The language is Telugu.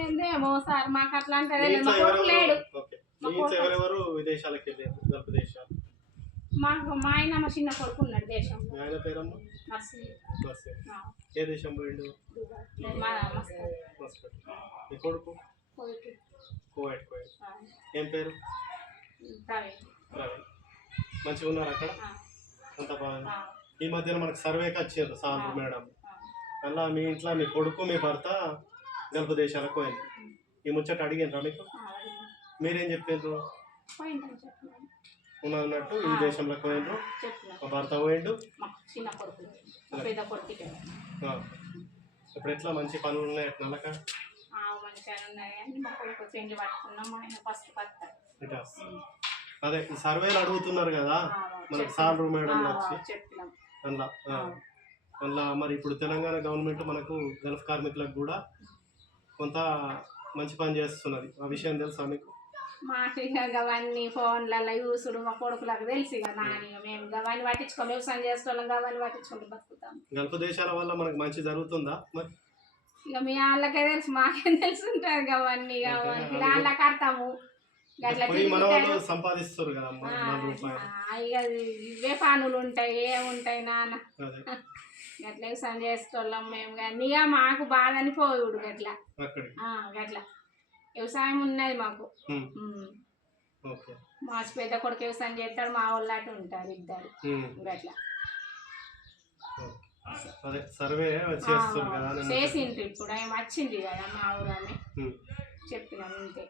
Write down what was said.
ఏందేమో సార్ మాకు అట్లా అంటే లేడు. ఎవరెవరు విదేశాలకు వెళ్ళారు? గల్ఫ్ దేశాలు. మాకు మా ఆయన మా చిన్న కొడుకు ఉన్నాడు దేశంలో. మీ ఆయన పేరమ్మా? ఏ దేశం పోయిండు? మీ కొడుకు? కువైట్ పోయిండు. ఏం పేరు? ప్రవీణ్. మంచిగా ఉన్నారు అక్కడ? అంత బాగుంది. ఈ మధ్యన మనకు సర్వేకి వచ్చారు సార్ మేడం. అలా మీ ఇంట్లో మీ కొడుకు మీ భర్త గల్ఫ్ దేశాలకు పోయింది. ఈ ముచ్చట అడిగినరా మీకు? మీరేం చెప్పారు? ఉన్నట్టు ఈ దేశంలోకి పోయిండ్రు, మా భర్త పోయిండు. ఇప్పుడు ఎట్లా మంచి పనులు ఉన్నాయి అట్లా? అదే ఈ సర్వేలు అడుగుతున్నారు కదా మనకి సార్ మేడం వచ్చి అందులో అందులో మరి ఇప్పుడు తెలంగాణ గవర్నమెంట్ మనకు గల్ఫ్ కార్మికులకు కూడా కొంత మంచి పని చేస్తున్నది. ఆ విషయం తెలుసా మీకు? మాకు ఇక అవన్నీ ఫోన్లలో యూసుడు మా కొడుకులకు తెలిసి ఇక నాని మేము గవాన్ని పట్టించుకోం, వ్యవసాయం చేస్తున్నాం, గవాన్ని పట్టించుకుంటూ బతుకుతాం. గల్ఫ్ దేశాల వల్ల మనకు మంచి జరుగుతుందా? మరి ఇక మీ వాళ్ళకే తెలుసు, మాకేం తెలుసు ఉంటుంది గవన్నీ వాళ్ళకి అర్థము. సంపాదిస్తారు కదా ఇక ఇవే పనులు ఉంటాయి, ఏముంటాయి నాన్న. గట్ల వ్యవసాయం చేసేటోళ్ళం మేము, కానీ ఇక మాకు బాధ అని పోయుడు గట్లా గట్లా వ్యవసాయం ఉన్నది మాకు. మా పెద్ద కొడుకు వ్యవసాయం చేస్తాడు, మా వాళ్ళు అటు ఉంటారు ఇద్దరు గట్లా. చేసిండ్రు ఇప్పుడు ఏం వచ్చింది కదా మా ఊరని చెప్పినాం ఇంతే.